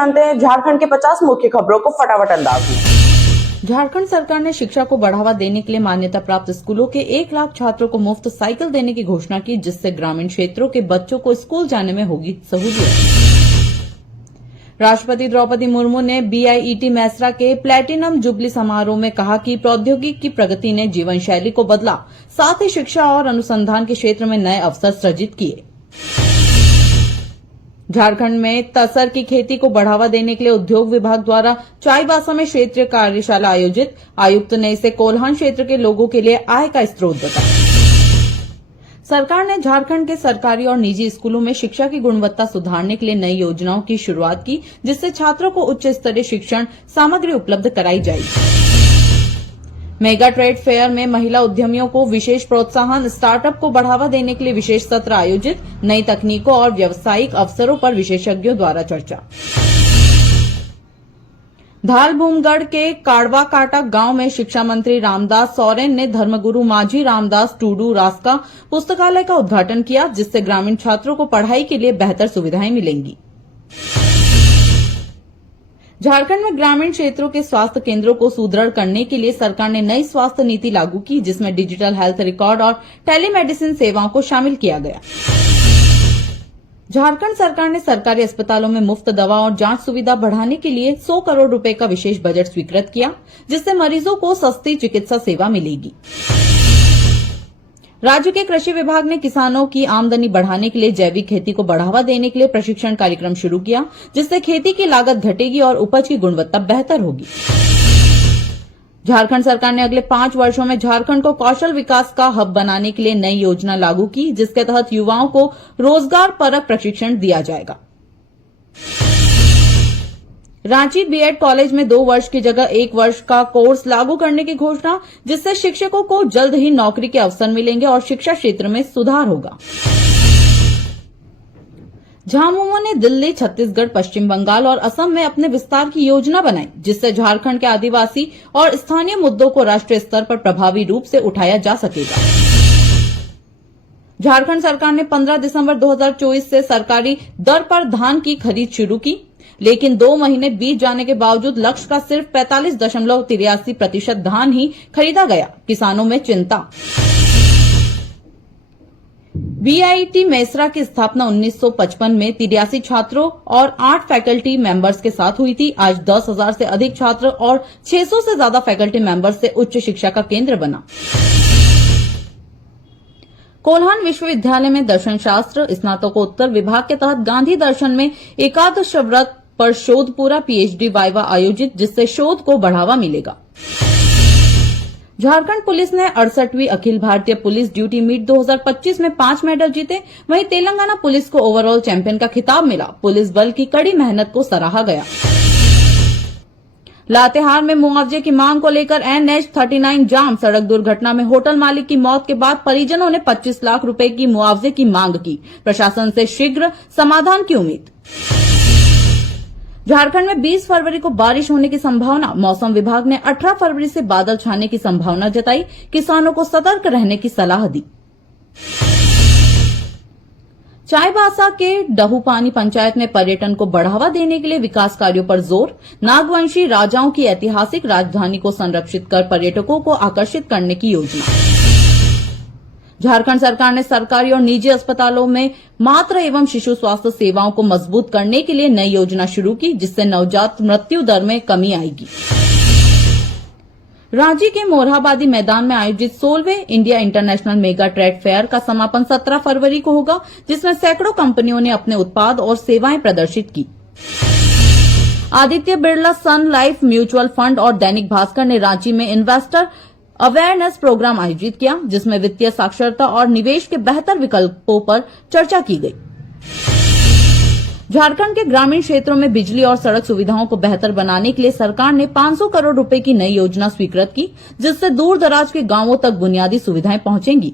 जानते हैं झारखंड के 50 मुख्य खबरों को फटाफट अंदाज में। झारखंड सरकार ने शिक्षा को बढ़ावा देने के लिए मान्यता प्राप्त स्कूलों के 1 लाख छात्रों को मुफ्त साइकिल देने की घोषणा की, जिससे ग्रामीण क्षेत्रों के बच्चों को स्कूल जाने में होगी सहूलियत। राष्ट्रपति द्रौपदी मुर्मू ने बीआईईटी मैसरा के प्लेटिनम जुबली समारोह में कहा कि प्रौद्योगिकी की प्रगति ने जीवन शैली को बदला, साथ ही शिक्षा और अनुसंधान के क्षेत्र में नए अवसर सृजित किए। झारखंड में तसर की खेती को बढ़ावा देने के लिए उद्योग विभाग द्वारा चाईबासा में क्षेत्रीय कार्यशाला आयोजित। आयुक्त ने इसे कोल्हान क्षेत्र के लोगों के लिए आय का स्रोत बताया। सरकार ने झारखंड के सरकारी और निजी स्कूलों में शिक्षा की गुणवत्ता सुधारने के लिए नई योजनाओं की शुरुआत की, जिससे छात्रों को उच्च स्तरीय शिक्षण सामग्री उपलब्ध कराई जाएगी। मेगा ट्रेड फेयर में महिला उद्यमियों को विशेष प्रोत्साहन, स्टार्टअप को बढ़ावा देने के लिए विशेष सत्र आयोजित। नई तकनीकों और व्यावसायिक अवसरों पर विशेषज्ञों द्वारा चर्चा। धालभूमगढ़ के काड़वा काटा गांव में शिक्षा मंत्री रामदास सोरेन ने धर्मगुरु माझी रामदास टूडू रास्का पुस्तकालय का उद्घाटन किया, जिससे ग्रामीण छात्रों को पढ़ाई के लिए बेहतर सुविधाएं मिलेंगी। झारखंड में ग्रामीण क्षेत्रों के स्वास्थ्य केंद्रों को सुदृढ़ करने के लिए सरकार ने नई स्वास्थ्य नीति लागू की, जिसमें डिजिटल हेल्थ रिकॉर्ड और टेलीमेडिसिन सेवाओं को शामिल किया गया। झारखंड सरकार ने सरकारी अस्पतालों में मुफ्त दवा और जांच सुविधा बढ़ाने के लिए 100 करोड़ रुपए का विशेष बजट स्वीकृत किया, जिससे मरीजों को सस्ती चिकित्सा सेवा मिलेगी। राज्य के कृषि विभाग ने किसानों की आमदनी बढ़ाने के लिए जैविक खेती को बढ़ावा देने के लिए प्रशिक्षण कार्यक्रम शुरू किया, जिससे खेती की लागत घटेगी और उपज की गुणवत्ता बेहतर होगी। झारखंड सरकार ने अगले 5 वर्षों में झारखंड को कौशल विकास का हब बनाने के लिए नई योजना लागू की, जिसके तहत युवाओं को रोजगार परक प्रशिक्षण दिया जाएगा। रांची बीएड कॉलेज में 2 वर्ष की जगह 1 वर्ष का कोर्स लागू करने की घोषणा, जिससे शिक्षकों को जल्द ही नौकरी के अवसर मिलेंगे और शिक्षा क्षेत्र में सुधार होगा। झामुमो ने दिल्ली, छत्तीसगढ़, पश्चिम बंगाल और असम में अपने विस्तार की योजना बनाई, जिससे झारखंड के आदिवासी और स्थानीय मुद्दों को राष्ट्रीय स्तर पर प्रभावी रूप से उठाया जा सकेगा। झारखंड सरकार ने 15 दिसंबर 2024 से सरकारी दर पर धान की खरीद शुरू की, लेकिन 2 महीने बीत जाने के बावजूद लक्ष्य का सिर्फ 45.83% धान ही खरीदा गया। किसानों में चिंता। बीआईटी मैसरा की स्थापना 1955 में 83 छात्रों और 8 फैकल्टी मेंबर्स के साथ हुई थी। आज 10,000 से अधिक छात्र और 600 से ज्यादा फैकल्टी मेंबर्स से उच्च शिक्षा का केंद्र बना। कोल्हान विश्वविद्यालय में दर्शन शास्त्र स्नातकोत्तर विभाग के तहत गांधी दर्शन में एकादश व्रत पर शोध पूरा पीएचडी वाइवा आयोजित, जिससे शोध को बढ़ावा मिलेगा। झारखंड पुलिस ने 68वीं Akhil Bharatiya police duty meet 2025 में 5 मेडल जीते। वहीं तेलंगाना पुलिस को ओवरऑल चैंपियन का खिताब मिला। पुलिस बल की कड़ी मेहनत को सराहा गया। लातेहार में मुआवजे की मांग को लेकर NH39 जाम। सड़क दुर्घटना में होटल मालिक की मौत के बाद परिजनों ने 25 लाख रुपए की मुआवजे की मांग की। प्रशासन से शीघ्र समाधान की उम्मीद। झारखंड में 20 फरवरी को बारिश होने की संभावना। मौसम विभाग ने 18 फरवरी से बादल छाने की संभावना जताई। किसानों को सतर्क रहने की सलाह दी। चाईबासा के डहुपानी पंचायत में पर्यटन को बढ़ावा देने के लिए विकास कार्यों पर जोर। नागवंशी राजाओं की ऐतिहासिक राजधानी को संरक्षित कर पर्यटकों को आकर्षित करने की योजना। झारखंड सरकार ने सरकारी और निजी अस्पतालों में मातृ एवं शिशु स्वास्थ्य सेवाओं को मजबूत करने के लिए नई योजना शुरू की, जिससे नवजात मृत्यु दर में कमी आएगी। रांची के मोरहाबादी मैदान में आयोजित 16वें India International Mega Trade Fair का समापन 17 फरवरी को होगा, जिसमें सैकड़ों कंपनियों ने अपने उत्पाद और सेवाएं प्रदर्शित की। आदित्य बिरला सन लाइफ म्यूचुअल फंड और दैनिक भास्कर ने रांची में इन्वेस्टर अवेयरनेस प्रोग्राम आयोजित किया, जिसमें वित्तीय साक्षरता और निवेश के बेहतर विकल्पों पर चर्चा की गई। झारखंड के ग्रामीण क्षेत्रों में बिजली और सड़क सुविधाओं को बेहतर बनाने के लिए सरकार ने 500 करोड़ रुपए की नई योजना स्वीकृत की, जिससे दूर दराज के गांवों तक बुनियादी सुविधाएं पहुंचेंगी।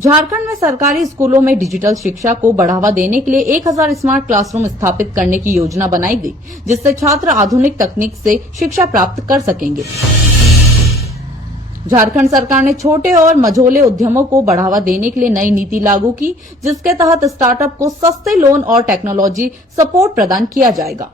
झारखंड में सरकारी स्कूलों में डिजिटल शिक्षा को बढ़ावा देने के लिए 1000 स्मार्ट क्लासरूम स्थापित करने की योजना बनाई गई, जिससे छात्र आधुनिक तकनीक से शिक्षा प्राप्त कर सकेंगे। झारखंड सरकार ने छोटे और मझोले उद्यमों को बढ़ावा देने के लिए नई नीति लागू की, जिसके तहत स्टार्टअप को सस्ते लोन और टेक्नोलॉजी सपोर्ट प्रदान किया जाएगा।